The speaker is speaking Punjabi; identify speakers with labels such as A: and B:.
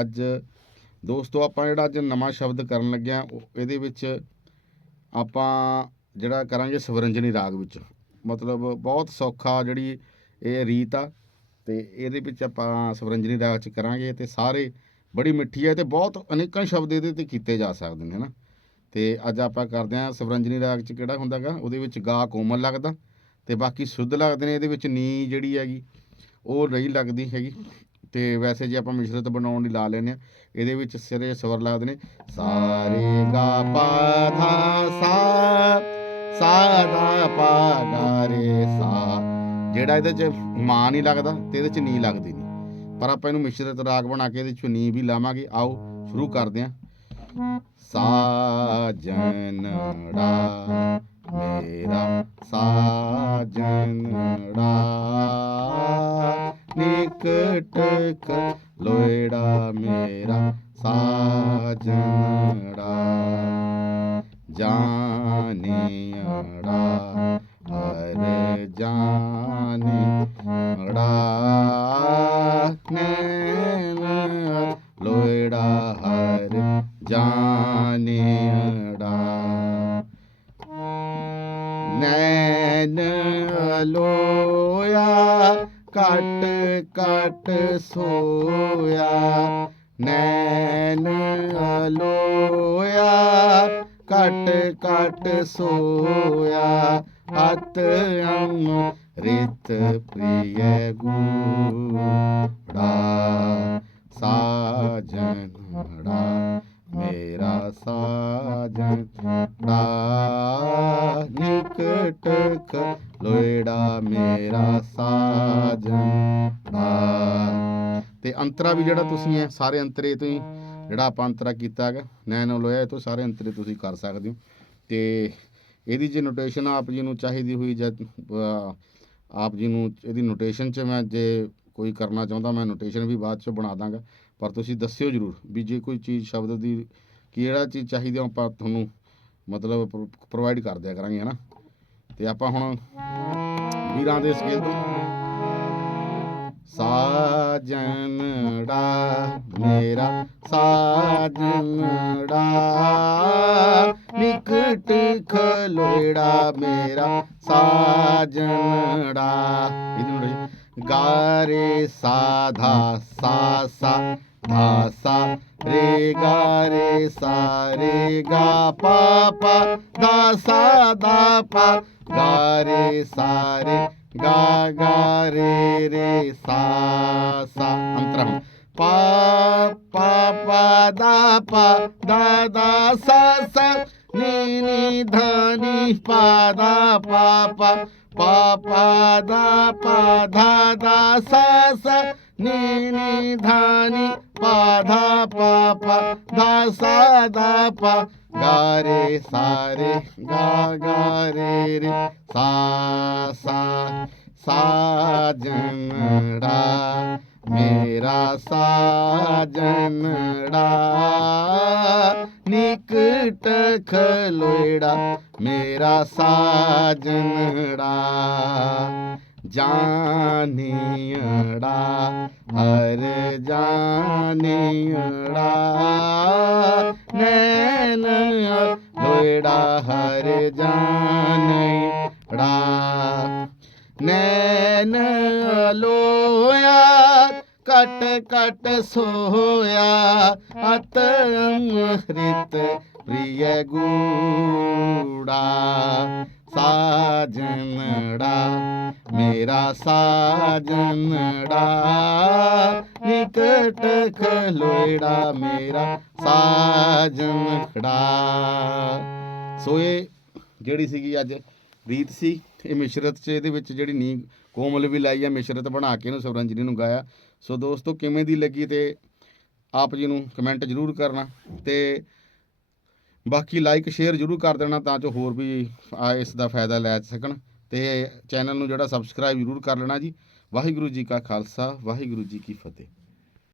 A: ਅੱਜ ਦੋਸਤੋ, ਆਪਾਂ ਜਿਹੜਾ ਅੱਜ ਨਵਾਂ ਸ਼ਬਦ ਕਰਨ ਲੱਗਿਆ ਆ ਇਹਦੇ ਵਿੱਚ ਆਪਾਂ ਜਿਹੜਾ ਕਰਾਂਗੇ ਸਵਰੰਜਨੀ ਰਾਗ ਵਿੱਚ। ਮਤਲਬ ਬਹੁਤ ਸੌਖਾ ਜਿਹੜੀ ਇਹ ਰੀਤ ਆ ਤੇ ਇਹਦੇ ਵਿੱਚ ਆਪਾਂ ਸਵਰੰਜਨੀ ਰਾਗ ਚ ਕਰਾਂਗੇ ਤੇ ਸਾਰੇ ਬੜੀ ਮਿੱਠੀ ਹੈ ਤੇ ਬਹੁਤ ਅਨੇਕਾਂ ਸ਼ਬਦ ਇਹਦੇ ਤੇ ਕੀਤੇ ਜਾ ਸਕਦੇ ਨੇ, ਹਨਾ? ਤੇ ਅੱਜ ਆਪਾਂ ਕਰਦੇ ਹਾਂ ਸਵਰੰਜਨੀ ਰਾਗ ਚ ਕਿਹੜਾ ਹੁੰਦਾਗਾ? ਉਹਦੇ ਵਿੱਚ ਗਾ ਕੋਮਲ ਲੱਗਦਾ ਤੇ ਬਾਕੀ ਸੁੱਧ ਲੱਗਦੇ ਨੇ, ਇਹਦੇ ਵਿੱਚ ਨੀ ਜਿਹੜੀ ਹੈਗੀ, ਉਹ ਨਹੀਂ ਲੱਗਦੀ ਹੈਗੀ। ਤੇ ਵੈਸੇ ਜੇ ਆਪਾਂ ਮਿਸ਼ਰਤ ਬਣਾਉਣ ਲਈ ਲਾ ਲੈਨੇ ਆ ਇਹਦੇ ਵਿੱਚ ਸਿਰੇ ਸਵਰ ਲੱਗਦੇ ਨੇ, ਸਾਰੇ ਗਾ ਪਾ ਧਾ ਸਾ ਸਾ ਦਾ ਪਾ ਗਾ ਰੇ ਸਾ। ਜਿਹੜਾ ਇਹਦੇ ਚ ਮਾਂ ਨਹੀਂ ਲੱਗਦਾ ਤੇ ਇਹਦੇ ਚ ਨੀ ਲੱਗਦੀ ਨਹੀਂ ਪਰ ਆਪਾਂ ਇਹਨੂੰ ਮਿਸ਼ਰਤ ਰਾਗ ਬਣਾ ਕੇ ਇਹਦੇ ਚ ਨੀ ਵੀ ਲਾਵਾਂਗੇ, ਆਓ ਸ਼ੁਰੂ ਕਰਦੇ ਹਾਂ। ਸਾਜਨੜਾ ਮੇਰਾ ਸਾਜਨੜਾ ਸਾਜਨੜਾ ਜਾਨੀੜਾ ਹਰ ਜਾਨੀੜਾ ਨੈਣ ਲੋਇੜਾ ਹਰ ਜਾਨੀੜਾ ਨੈਣ ਲੋਇਆ ਕਟ ਕਟ ਸੋਇਆ। ਨੈਣ ਲੋਇਆ ਕਟ ਕਟ ਸੋਇਆ ਅਤ ਅੰਮ੍ਰਿਤ ਪ੍ਰਿਯ ਗੂੜਾ ਸਾਜਨੜਾ ਮੇਰਾ ਸਾਜਨੜਾ ਨਿਕਟ ਲੋਇੜਾ, ਮੇਰਾ ਸਾਜਨੜਾ ਤੇ ਅੰਤਰਾ ਵੀ ਜਿਹੜਾ ਤੁਸੀਂ ਹੈ। ਸਾਰੇ ਅੰਤਰੇ ਤੋਂ ਹੀ ਜਿਹੜਾ ਆਪਾਂ ਅੰਤਰਾ ਕੀਤਾ ਹੈਗਾ ਨੈਨੋ ਲੋਇਆ ਇਹ ਤੋਂ ਸਾਰੇ ਅੰਤਰੇ ਤੁਸੀਂ ਕਰ ਸਕਦੇ ਹੋ। ਤੇ ਇਹਦੀ ਜੇ ਨੋਟੇਸ਼ਨ ਆਪ ਜੀ ਨੂੰ ਚਾਹੀਦੀ ਹੋਈ ਜਾਂ ਆਪ ਜੀ ਨੂੰ ਇਹਦੀ ਨੋਟੇਸ਼ਨ 'ਚ ਮੈਂ ਜੇ ਕੋਈ ਕਰਨਾ ਚਾਹੁੰਦਾ ਮੈਂ ਨੋਟੇਸ਼ਨ ਵੀ ਬਾਅਦ 'ਚ ਬਣਾ ਦਾਂਗਾ। ਪਰ ਤੁਸੀਂ ਦੱਸਿਓ ਜ਼ਰੂਰ ਵੀ ਜੇ ਕੋਈ ਚੀਜ਼ ਸ਼ਬਦ ਦੀ ਕਿਹੜਾ ਚੀਜ਼ ਚਾਹੀਦੀ ਆ ਆਪਾਂ ਤੁਹਾਨੂੰ ਮਤਲਬ ਪ੍ਰੋਵਾਈਡ ਕਰ ਦਿਆ ਕਰਾਂਗੇ ਹਨਾ। ਤੇ ਆਪਾਂ ਹੁਣ ਵੀਰਾਂ ਦੇ ਸਕੇਲ ਤੋਂ ਸਾਜਨੜਾ ਮੇਰਾ ਸਾਜਨੜਾ ਨਿਕਟ ਖਲੋੜਾ, ਮੇਰਾ ਸਾਜਨੜਾ ਇਹਦੀ ਨੋਟੇਸ਼ਨ ਗਾਰੇ ਸਾਧਾ ਸਾ ਸਾ, ਧਾ ਸਾ, ਰੇ ਗਾ, ਰੇ ਸਾ, ਰੇ ਗਾ, ਪਾ ਪਾ ਦਾ ਸਾ ਦਾ ਪਾ। ਗਾ ਰੇ ਸਾ, ਰੇ ਗਾ ਗਾ ਰੇ ਰੇ ਸਾ ਸਾ ਅੰਤਰਮ ਪਾ ਪਾ ਪਾ ਦਾ ਪਾ ਦਾ ਦਾ ਸਾ ਸਾ ਨੀ ਨੀ ਧਾ ਨੀ ਪਾ ਦਾ ਪਾ ਪਾ ਪਾ ਪਾ ਦਾ ਪਾ ਧਾ ਦਾ ਸਾ ਸਾ ਨੀ ਨੀ ਧਾ ਨੀ ਪਾ ਧਾ ਪਾ ਪਾ ਧਾ ਸਾ ਦਾ ਪਾ ਗਾ ਰੇ ਸਾ ਰੇ ਗਾ ਗਾ ਰੇ ਰੇ ਸਾ ਸਾ ਸਾਜਨੜਾ ਮੇਰਾ ਸਾਜਨੜਾ ਨਿਕਟ ਖਲੋੜਾ ਮੇਰਾ ਸਾਜਨੜਾ ਜਾਨੀੜਾ ਹਰ ਜਾਨੀੜਾ ਨੈਣ ਲੋੜਾ ਹਰ ਜਾਨੀੜਾ ਨੈਣ ਲੋਇਆ, ਕਟ ਕਟ ਸੋਇਆ, ਅਤ ਅੰਮ੍ਰਿਤ ਪ੍ਰਿਯ ਗੂੜਾ, ਸਾਜਨੜਾ, ਮੇਰਾ ਸਾਜਨੜਾ, ਨਿਕਟ ਖਲੋੜਾ ਮੇਰਾ ਸਾਜਨੜਾ। ਸੋਏ ਜਿਹੜੀ ਸੀਗੀ ਅੱਜ ਰੀਤ ਸੀ, ਇਹ ਮਿਸ਼ਰਤ ਚ ਇਹਦੇ ਵਿੱਚ ਜਿਹੜੀ ਨੀ ਕੋਮਲ ਵੀ ਲਾਈ ਆ, ਮਿਸ਼ਰਤ ਬਣਾ ਕੇ ਇਹਨੂੰ ਸਵਰੰਜਨੀ ਨੂੰ ਗਾਇਆ। ਸੋ ਦੋਸਤੋ, ਕਿਵੇਂ ਦੀ ਲੱਗੀ ਤੇ ਆਪ ਜੀ ਨੂੰ ਕਮੈਂਟ ਜ਼ਰੂਰ ਕਰਨਾ ਤੇ ਬਾਕੀ ਲਾਈਕ ਸ਼ੇਅਰ ਜ਼ਰੂਰ ਕਰ ਦੇਣਾ ਤਾਂ ਜੋ ਹੋਰ ਵੀ ਇਸ ਦਾ ਫਾਇਦਾ ਲੈ ਸਕਣ ਤੇ ਚੈਨਲ ਨੂੰ ਜਿਹੜਾ ਸਬਸਕ੍ਰਾਈਬ ਜ਼ਰੂਰ ਕਰ ਲੈਣਾ ਜੀ। ਵਾਹਿਗੁਰੂ ਜੀ ਕਾ ਖਾਲਸਾ, ਵਾਹਿਗੁਰੂ ਜੀ ਕੀ ਫਤਿਹ।